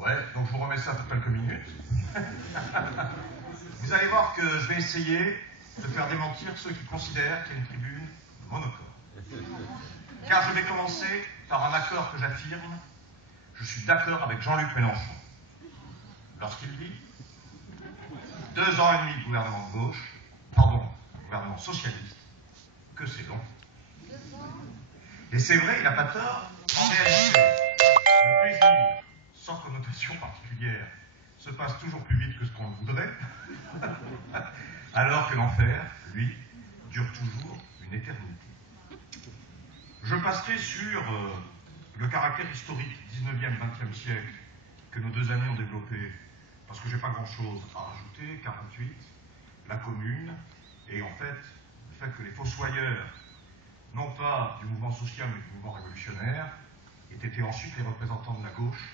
Ouais, donc je vous remets ça pour quelques minutes. Vous allez voir que je vais essayer de faire démentir ceux qui considèrent qu'il y a une tribune monocorde. Car je vais commencer par un accord que j'affirme. Je suis d'accord avec Jean-Luc Mélenchon. Lorsqu'il dit 2 ans et demi de gouvernement de gauche, gouvernement socialiste, que c'est long. Et c'est vrai, il n'a pas tort. En réalité, le plaisir, sans connotation particulière, se passe toujours plus vite que ce qu'on le voudrait, alors que l'enfer, lui, dure toujours une éternité. Je passerai sur le caractère historique 19e, 20e siècle que nos 2 amis ont développé, parce que j'ai pas grand-chose à rajouter, 48, la commune, et en fait, le fait que les fossoyeurs, non pas du mouvement social, mais du mouvement révolutionnaire, aient été ensuite les représentants de la gauche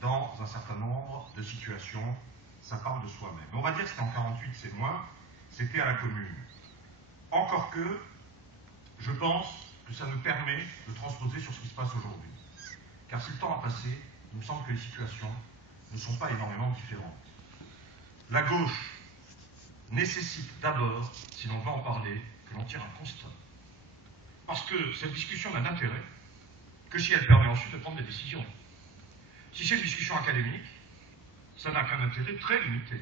dans un certain nombre de situations. Ça parle de soi-même. Mais on va dire que c'était en 48, c'est moins, c'était à la commune. Encore que, je pense que ça nous permet de transposer sur ce qui se passe aujourd'hui. Car si le temps a passé, il me semble que les situations ne sont pas énormément différentes. La gauche nécessite d'abord, si l'on veut en parler, que l'on tire un constat. Parce que cette discussion n'a d'intérêt que si elle permet ensuite de prendre des décisions. Si c'est une discussion académique, ça n'a qu'un intérêt très limité.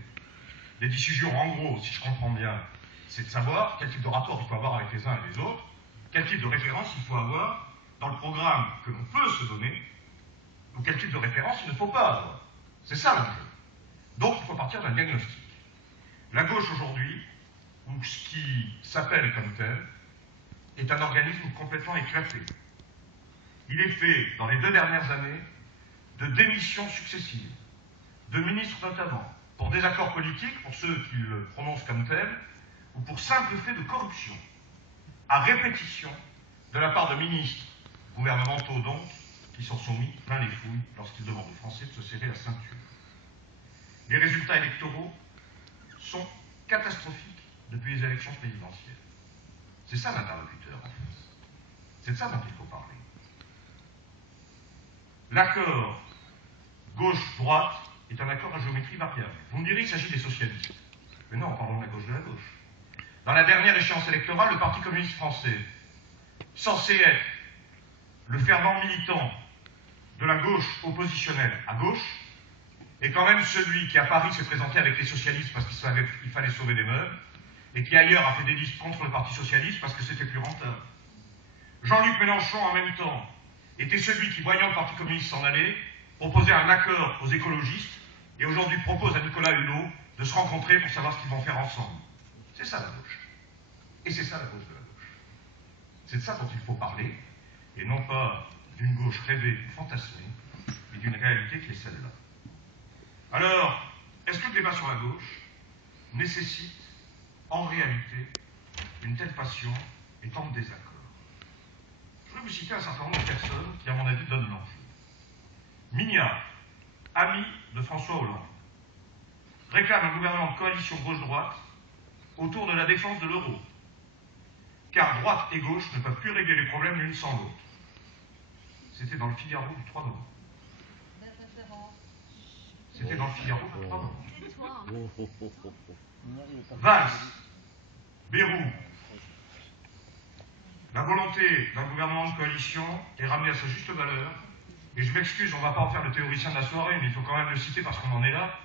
Les décisions, en gros, si je comprends bien, c'est de savoir quel type de rapport il faut avoir avec les uns et les autres, quel type de référence il faut avoir dans le programme que l'on peut se donner, ou quel type de référence il ne faut pas avoir. C'est ça l'enjeu. Donc il faut partir d'un diagnostic. La gauche aujourd'hui, ou ce qui s'appelle comme tel, est un organisme complètement éclaté. Il est fait, dans les 2 dernières années, de démissions successives, de ministres notamment, pour désaccords politiques, pour ceux qui le prononcent comme tel, ou pour simple fait de corruption, à répétition de la part de ministres gouvernementaux donc, qui s'en sont mis plein les fouilles lorsqu'ils demandent aux Français de se serrer la ceinture. Les résultats électoraux sont catastrophiques depuis les élections présidentielles. C'est ça l'interlocuteur en face. C'est de ça dont il faut parler. L'accord gauche-droite est un accord à géométrie variable. Vous me direz qu'il s'agit des socialistes. Mais non, parlons de la gauche de la gauche. Dans la dernière échéance électorale, le Parti communiste français, censé être le fervent militant de la gauche oppositionnelle à gauche, est quand même celui qui à Paris s'est présenté avec les socialistes parce qu'il fallait sauver les meubles, et qui ailleurs a fait des listes contre le Parti socialiste parce que c'était plus rentable. Jean-Luc Mélenchon, en même temps, était celui qui, voyant le Parti communiste s'en aller, proposait un accord aux écologistes, et aujourd'hui propose à Nicolas Hulot de se rencontrer pour savoir ce qu'ils vont faire ensemble. C'est ça la gauche. Et c'est ça la gauche de la gauche. C'est de ça dont il faut parler, et non pas d'une gauche rêvée ou fantasmée, mais d'une réalité qui est celle-là. Alors, est-ce que le débat sur la gauche nécessite, en réalité, une telle passion et tant de désaccords? Je voudrais vous citer un certain nombre de personnes qui, à mon avis, donnent l'enjeu. Mignard, ami de François Hollande, réclame un gouvernement de coalition gauche-droite autour de la défense de l'euro. Car droite et gauche ne peuvent plus régler les problèmes l'une sans l'autre. C'était dans le Figaro du 3 novembre. C'était dans le Figaro du 3 novembre. Valls, Bayrou. La volonté d'un gouvernement de coalition est ramenée à sa juste valeur. Et je m'excuse, on ne va pas en faire le théoricien de la soirée, mais il faut quand même le citer parce qu'on en est là,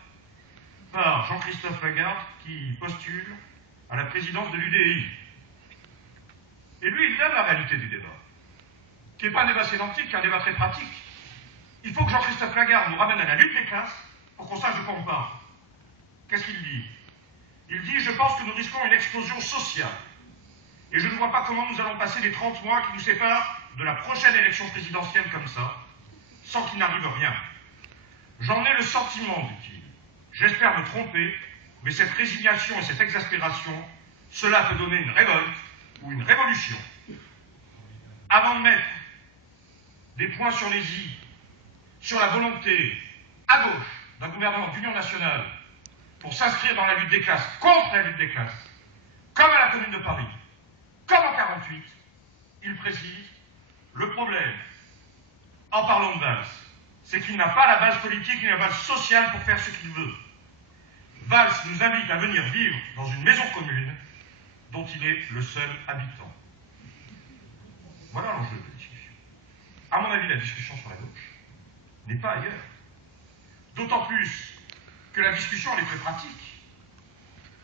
par Jean-Christophe Lagarde qui postule à la présidence de l'UDI. Et lui, il donne la réalité du débat, qui n'est pas un débat sémantique, qui est un débat très pratique. Il faut que Jean-Christophe Lagarde nous ramène à la lutte des classes pour qu'on sache de quoi on parle. Qu'est-ce qu'il dit? Il dit « Je pense que nous risquons une explosion sociale. Et je ne vois pas comment nous allons passer les 30 mois qui nous séparent de la prochaine élection présidentielle comme ça, sans qu'il n'arrive rien. J'en ai le sentiment, dit-il. J'espère me tromper, mais cette résignation et cette exaspération, cela peut donner une révolte ou une révolution. Avant de mettre des points sur les i, sur la volonté, à gauche, d'un gouvernement d'union nationale, pour s'inscrire dans la lutte des classes, contre la lutte des classes, comme à la Commune de Paris, comme en 48, il précise le problème, en parlant de Valls, c'est qu'il n'a pas la base politique ni la base sociale pour faire ce qu'il veut. Valls nous invite à venir vivre dans une maison commune dont il est le seul habitant. Voilà l'enjeu de la discussion. À mon avis, la discussion sur la gauche n'est pas ailleurs. D'autant plus que la discussion, elle est très pratique.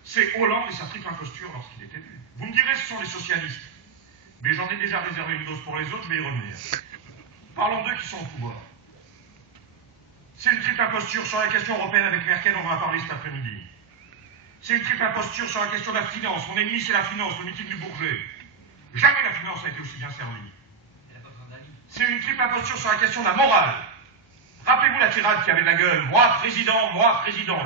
C'est Hollande et sa triple imposture lorsqu'il est élu. Vous me direz, ce sont les socialistes. Mais j'en ai déjà réservé une dose pour les autres, je vais y revenir. Parlons d'eux qui sont au pouvoir. C'est une triple imposture sur la question européenne avec Merkel, on va en parler cet après-midi. C'est une triple imposture sur la question de la finance. Mon ennemi, c'est la finance, le meeting du Bourget. Jamais la finance n'a été aussi bien servie. C'est une triple imposture sur la question de la morale. Rappelez-vous la tirade qui avait de la gueule. Moi, président,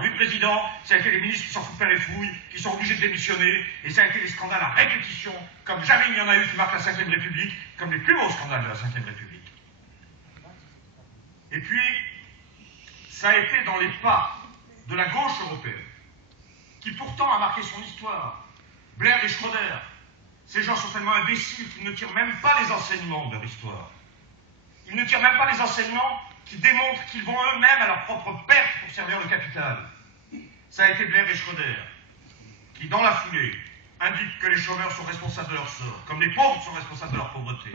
lui, président. Ça a été les ministres qui s'en foutent plein les fouilles, qui sont obligés de démissionner. Et ça a été des scandales à répétition, comme jamais il n'y en a eu qui marquent la Ve République, comme les plus beaux scandales de la Ve République. Et puis, ça a été dans les pas de la gauche européenne, qui pourtant a marqué son histoire. Blair et Schröder, ces gens sont tellement imbéciles qu'ils ne tirent même pas les enseignements de leur histoire. Ils ne tirent même pas les enseignements qui démontrent qu'ils vont eux-mêmes à leur propre perte pour servir le capital. Ça a été Blair et Schröder, qui, dans la foulée, indiquent que les chômeurs sont responsables de leur sort, comme les pauvres sont responsables de leur pauvreté,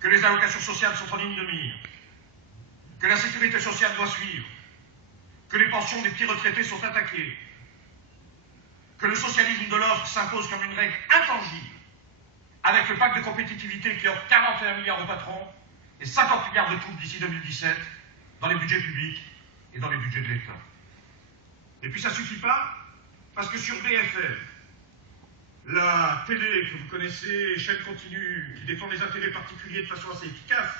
que les allocations sociales sont en ligne de mire, que la sécurité sociale doit suivre, que les pensions des petits retraités sont attaquées, que le socialisme de l'offre s'impose comme une règle intangible, avec le pacte de compétitivité qui offre 41 milliards aux patrons et 50 milliards de coupes d'ici 2017 dans les budgets publics et dans les budgets de l'État. Et puis ça ne suffit pas, parce que sur BFM, la télé que vous connaissez, chaîne continue, qui défend les intérêts particuliers de façon assez efficace,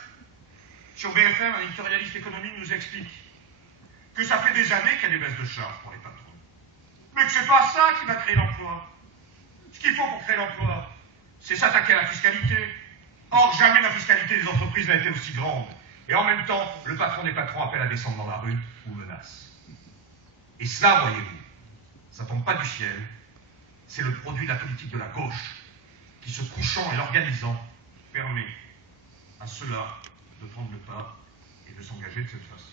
sur BFM, un éditorialiste économique nous explique que ça fait des années qu'il y a des baisses de charges pour les patrons. Mais que c'est pas ça qui va créer l'emploi. Ce qu'il faut pour créer l'emploi, c'est s'attaquer à la fiscalité. Or, jamais la fiscalité des entreprises n'a été aussi grande. Et en même temps, le patron des patrons appelle à descendre dans la rue ou menace. Et cela, voyez-vous, ça tombe pas du ciel. C'est le produit de la politique de la gauche qui, se couchant et l'organisant, permet à ceux-là de prendre le pas et de s'engager de cette façon.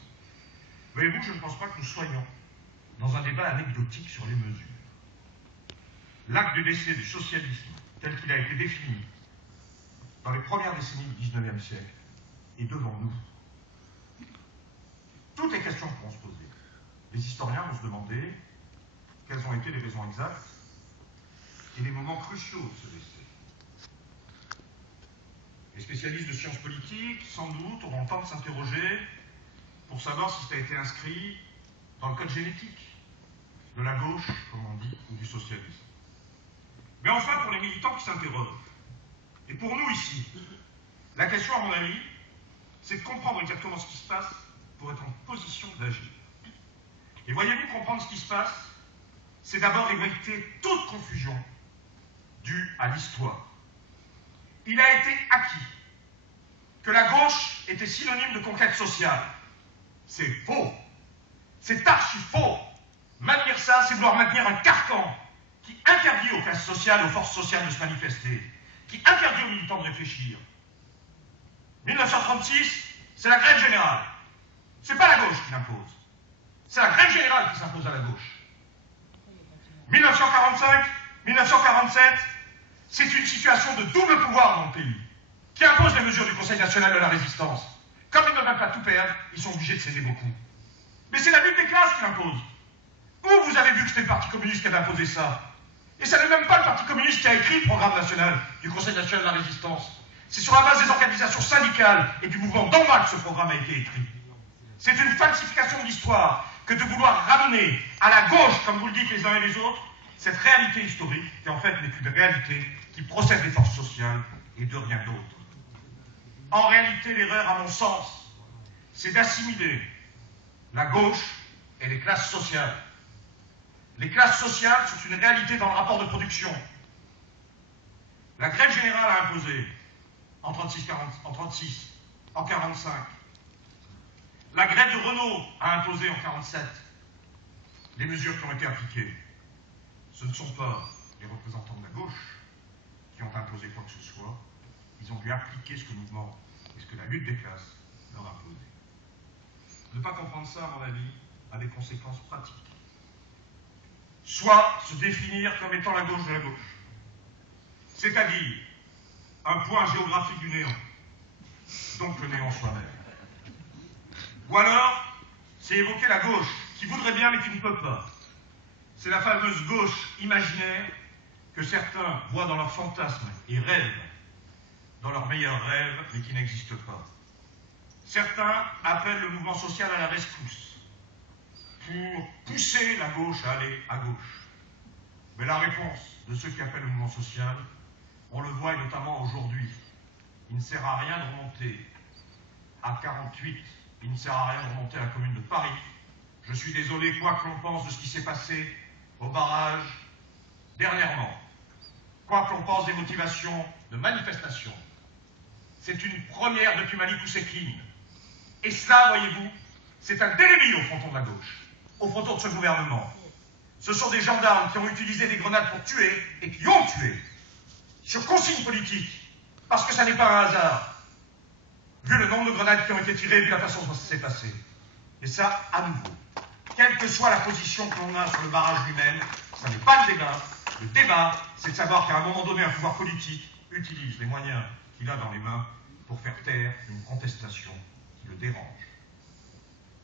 Voyez-vous, je ne pense pas que nous soyons dans un débat anecdotique sur les mesures. L'acte de décès du socialisme, tel qu'il a été défini dans les premières décennies du XIXe siècle, est devant nous. Toutes les questions pourront se poser. Les historiens vont se demander quelles ont été les raisons exactes et les moments cruciaux de ce décès. Les spécialistes de sciences politiques, sans doute, auront le temps de s'interroger pour savoir si ça a été inscrit dans le code génétique de la gauche, comme on dit, ou du socialisme. Mais enfin, pour les militants qui s'interrogent, et pour nous ici, la question, à mon avis, c'est de comprendre exactement ce qui se passe pour être en position d'agir. Et voyez-vous, comprendre ce qui se passe, c'est d'abord éviter toute confusion due à l'histoire. Il a été acquis que la gauche était synonyme de conquête sociale. C'est faux. C'est archi faux. Maintenir ça, c'est vouloir maintenir un carcan qui interdit aux classes sociales, aux forces sociales de se manifester, qui interdit aux militants de réfléchir. 1936, c'est la grève générale. C'est pas la gauche qui l'impose. C'est la grève générale qui s'impose à la gauche. 1945, 1947, c'est une situation de double pouvoir dans le pays, qui impose les mesures du Conseil national de la résistance. Comme ils ne veulent pas tout perdre, ils sont obligés de céder beaucoup. Mais c'est la lutte des classes qui l'impose. Où vous avez vu que c'était le Parti communiste qui avait imposé ça? Et ça n'est même pas le Parti communiste qui a écrit le programme national du Conseil national de la résistance. C'est sur la base des organisations syndicales et du mouvement d'en bas que ce programme a été écrit. C'est une falsification de l'histoire que de vouloir ramener à la gauche, comme vous le dites les uns et les autres, cette réalité historique qui en fait n'est qu'une réalité qui procède des forces sociales et de rien d'autre. En réalité, l'erreur, à mon sens, c'est d'assimiler la gauche et les classes sociales. Les classes sociales sont une réalité dans le rapport de production. La grève générale a imposé en 1936, en 1945. La grève de Renault a imposé en 1947 les mesures qui ont été appliquées. Ce ne sont pas les représentants de la gauche qui ont imposé quoi que ce soit. Ils ont dû appliquer ce que le mouvement et ce que la lutte des classes leur a imposé. Ne pas comprendre ça, à mon avis, a des conséquences pratiques. Soit se définir comme étant la gauche de la gauche, c'est-à-dire un point géographique du néant, donc le néant soi-même. Ou alors, c'est évoquer la gauche, qui voudrait bien mais qui ne peut pas. C'est la fameuse gauche imaginaire que certains voient dans leurs fantasmes et rêvent, dans leurs meilleurs rêves, mais qui n'existent pas. Certains appellent le mouvement social à la rescousse, pour pousser la gauche à aller à gauche. Mais la réponse de ceux qui appellent le mouvement social, on le voit et notamment aujourd'hui, il ne sert à rien de remonter à 48, il ne sert à rien de remonter à la Commune de Paris. Je suis désolé, quoi que l'on pense de ce qui s'est passé au barrage dernièrement, quoi que l'on pense des motivations de manifestation, c'est une première depuis Malik Oussekine. Et cela, voyez-vous, c'est indélébile au fronton de la gauche, au fronton de ce gouvernement. Ce sont des gendarmes qui ont utilisé des grenades pour tuer et qui ont tué, sur consigne politique, parce que ça n'est pas un hasard, vu le nombre de grenades qui ont été tirées, vu la façon dont ça s'est passé. Et ça, à nouveau, quelle que soit la position que l'on a sur le barrage lui-même, ça n'est pas le débat. Le débat, c'est de savoir qu'à un moment donné, un pouvoir politique utilise les moyens qu'il a dans les mains pour faire taire une contestation qui le dérange.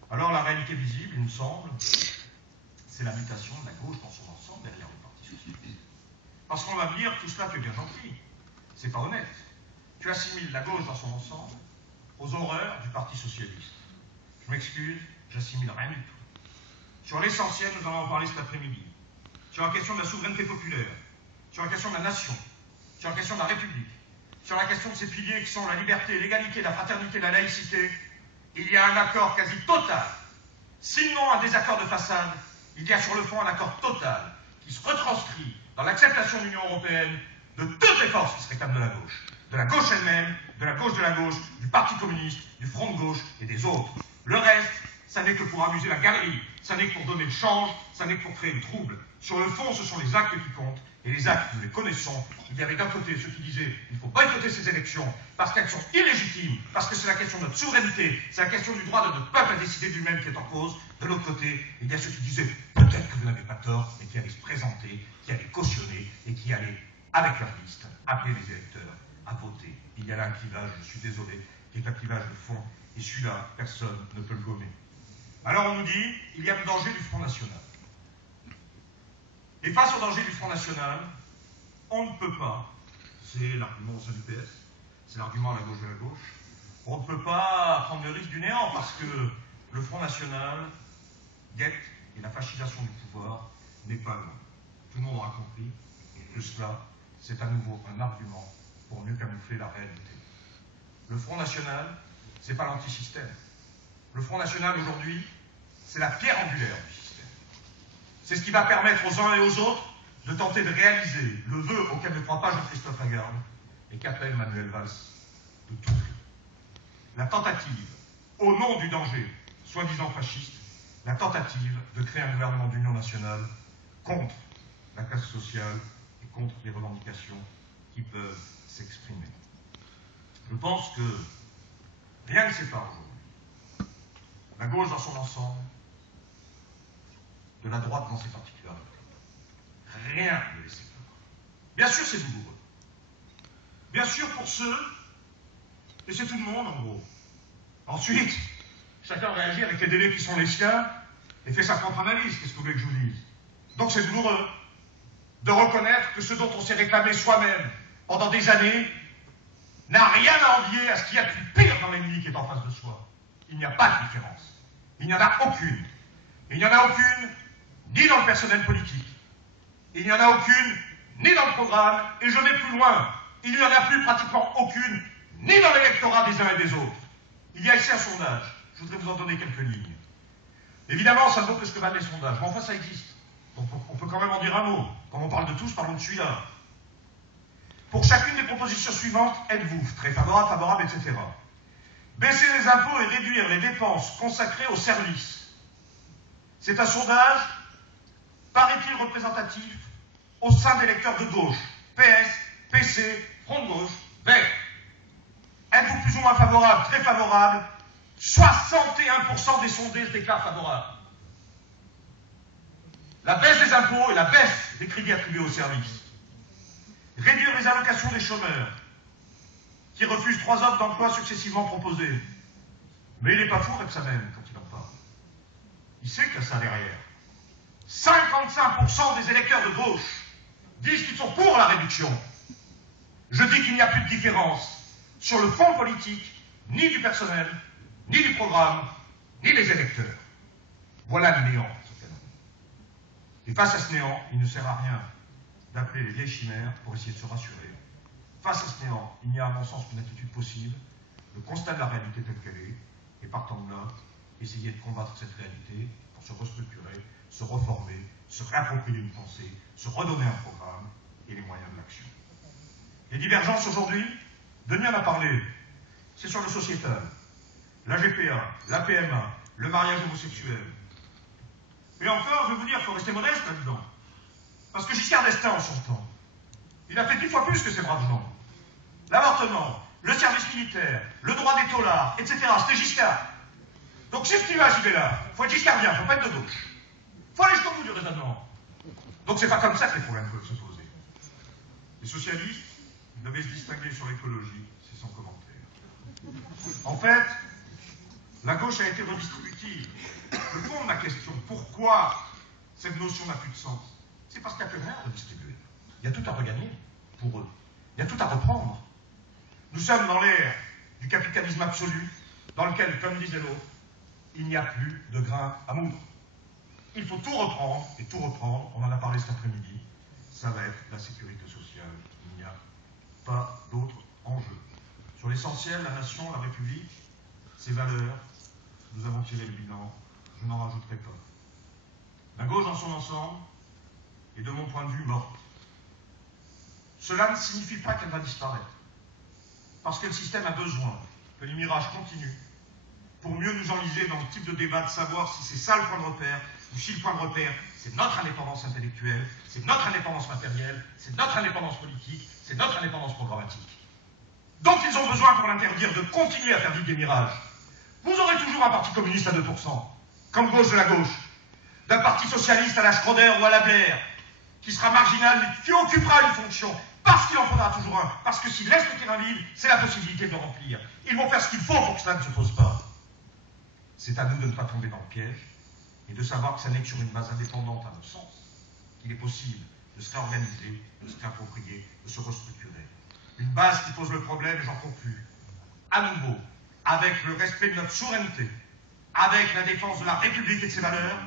Alors la réalité visible, il me semble, c'est la mutation de la gauche dans son ensemble derrière le Parti socialiste. Parce qu'on va me dire, tout cela tu es bien gentil, c'est pas honnête. Tu assimiles la gauche dans son ensemble aux horreurs du Parti socialiste. Je m'excuse, j'assimile rien du tout. Sur l'essentiel, nous allons en parler cet après-midi. Sur la question de la souveraineté populaire, sur la question de la nation, sur la question de la République, sur la question de ces piliers qui sont la liberté, l'égalité, la fraternité, la laïcité, il y a un accord quasi total. Sinon un désaccord de façade, il y a sur le fond un accord total qui se retranscrit dans l'acceptation de l'Union européenne de toutes les forces qui se réclament de la gauche elle-même, de la gauche, du Parti communiste, du Front de gauche et des autres. Le reste, ça n'est que pour amuser la galerie, ça n'est que pour donner le change, ça n'est que pour créer le trouble. Sur le fond, ce sont les actes qui comptent, et les actes, nous les connaissons. Il y avait d'un côté ceux qui disaient il faut boycotter ces élections parce qu'elles sont illégitimes, parce que c'est la question de notre souveraineté, c'est la question du droit de notre peuple à décider de lui-même qui est en cause. De l'autre côté, il y a ceux qui disaient peut-être que vous n'avez pas tort, mais qui allaient se présenter, qui allaient cautionner, et qui allaient, avec leur liste, appeler les électeurs à voter. Il y a là un clivage, je suis désolé, qui est un clivage de fond, et celui-là, personne ne peut le gommer. Alors on nous dit, il y a le danger du Front National. Et face au danger du Front National, on ne peut pas, c'est l'argument au sein du PS, c'est l'argument à la gauche de la gauche, on ne peut pas prendre le risque du néant parce que le Front National guette et la fascisation du pouvoir n'est pas loin. Tout le monde aura compris que cela, c'est à nouveau un argument pour mieux camoufler la réalité. Le Front National, c'est pas l'antisystème. Le Front National aujourd'hui, c'est la pierre angulaire du système. C'est ce qui va permettre aux uns et aux autres de tenter de réaliser le vœu auquel ne croit pas Jean-Christophe Lagarde et qu'appelle Manuel Valls de tout prix. La tentative, au nom du danger, soi-disant fasciste, la tentative de créer un gouvernement d'union nationale contre la classe sociale et contre les revendications qui peuvent s'exprimer. Je pense que rien ne sépare aujourd'hui la gauche dans son ensemble de la droite dans ses particularités. Rien ne les sépare. Bien sûr, c'est douloureux. Bien sûr, pour ceux, et c'est tout le monde en gros. Ensuite, chacun réagit avec les délais qui sont les siens et fait sa propre analyse. Qu'est-ce que vous voulez que je vous dise? Donc c'est douloureux de reconnaître que ce dont on s'est réclamé soi-même pendant des années n'a rien à envier à ce qu'il y a de plus pire dans l'ennemi qui est en face de soi. Il n'y a pas de différence. Il n'y en a aucune. Il n'y en a aucune ni dans le personnel politique. Il n'y en a aucune ni dans le programme, et je vais plus loin. Il n'y en a plus pratiquement aucune ni dans l'électorat des uns et des autres. Il y a ici un sondage. Je voudrais vous en donner quelques lignes. Évidemment, ça ne vaut que ce que valent les sondages, mais enfin ça existe. Donc on peut quand même en dire un mot. Quand on parle de tous, parlons de celui-là. Pour chacune des propositions suivantes, êtes-vous très favorable, favorable, etc. Baisser les impôts et réduire les dépenses consacrées aux services. C'est un sondage, paraît-il, représentatif au sein d'électeurs de gauche, PS, PC, Front de gauche, Vert. Êtes-vous plus ou moins favorable, très favorable 61% des sondés se déclarent favorables. La baisse des impôts et la baisse des crédits attribués aux services. Réduire les allocations des chômeurs, qui refusent 3 offres d'emploi successivement proposées. Mais il n'est pas fou, Rebsamen, quand il en parle. Il sait qu'il y a ça derrière. 55% des électeurs de gauche disent qu'ils sont pour la réduction. Je dis qu'il n'y a plus de différence sur le fond politique, ni du personnel, ni du programme, ni des électeurs. Voilà le néant. Et face à ce néant, il ne sert à rien d'appeler les vieilles chimères pour essayer de se rassurer. Face à ce néant, il n'y a à mon sens qu'une attitude possible, le constat de la réalité telle qu'elle est, et partant de là, essayer de combattre cette réalité pour se restructurer, se reformer, se réapproprier une pensée, se redonner un programme et les moyens de l'action. Les divergences aujourd'hui, Denis en a parlé, c'est sur le sociétal, la GPA, la PMA, le mariage homosexuel. Et encore, je vais vous dire, il faut rester modeste là-dedans. Parce que Giscard d'Estaing, en son temps, il a fait 10 fois plus que ces braves gens. L'avortement, le service militaire, le droit des taulards, etc. C'était Giscard. Donc si ce qui va, j'y vais là. Il faut être giscardien, il ne faut pas être de gauche. Il faut aller jusqu'au bout du raisonnement. Donc c'est pas comme ça que les problèmes peuvent se poser. Les socialistes devaient se distinguer sur l'écologie, c'est sans commentaire. En fait, la gauche a été redistributive. Le fond de ma question, pourquoi cette notion n'a plus de sens? C'est parce qu'il n'y a plus rien à redistribuer. Il y a tout à regagner pour eux. Il y a tout à reprendre. Nous sommes dans l'ère du capitalisme absolu, dans lequel, comme disait l'autre, il n'y a plus de grain à moudre. Il faut tout reprendre, et tout reprendre, on en a parlé cet après-midi, ça va être la sécurité sociale. Il n'y a pas d'autre enjeu. Sur l'essentiel, la nation, la République, ses valeurs, nous avons tiré le bilan, je n'en rajouterai pas. La gauche dans son ensemble est, de mon point de vue, morte. Cela ne signifie pas qu'elle va disparaître, parce que le système a besoin que les mirages continuent, pour mieux nous enliser dans le type de débat de savoir si c'est ça le point de repère, ou si le point de repère, c'est notre indépendance intellectuelle, c'est notre indépendance matérielle, c'est notre indépendance politique, c'est notre indépendance programmatique. Donc ils ont besoin, pour l'interdire, de continuer à faire vivre des mirages. Vous aurez toujours un parti communiste à 2%, comme gauche de la gauche, d'un parti socialiste à la Schröder ou à la Blair, qui sera marginal, mais qui occupera une fonction, parce qu'il en faudra toujours un, parce que s'il laisse le terrain vide, c'est la possibilité de le remplir. Ils vont faire ce qu'il faut pour que cela ne se pose pas. C'est à nous de ne pas tomber dans le piège, et de savoir que ça n'est que sur une base indépendante, à mon sens, qu'il est possible de se réorganiser, de se réapproprier, de se restructurer. Une base qui pose le problème, et j'en conclus, à nouveau, avec le respect de notre souveraineté, avec la défense de la République et de ses valeurs,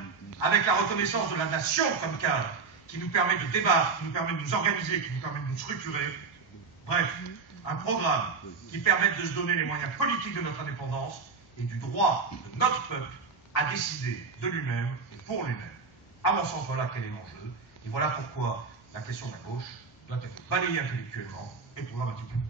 avec la reconnaissance de la nation comme cadre, qui nous permet de débattre, qui nous permet de nous organiser, qui nous permet de nous structurer. Bref, un programme qui permette de se donner les moyens politiques de notre indépendance et du droit de notre peuple à décider de lui-même et pour lui-même. À mon sens, voilà quel est l'enjeu, et voilà pourquoi la question de la gauche doit être balayée intellectuellement et programmatiquement.